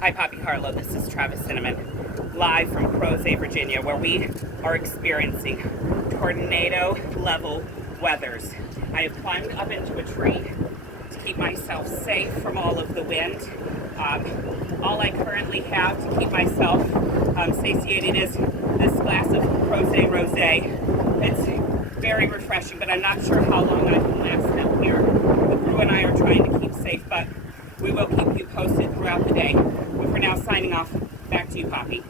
Hi, Poppy Harlow. This is Travis Cinnamon, live from Crozet, Virginia, where we are experiencing tornado-level weathers. I have climbed up into a tree to keep myself safe from all of the wind. All I currently have to keep myself satiated is this glass of Crozet Rosé. It's very refreshing, but I'm not sure how long I can last out here. The crew and I are trying to keep safe, but we will keep you posted throughout the day. But for now, signing off. Back to you, Poppy.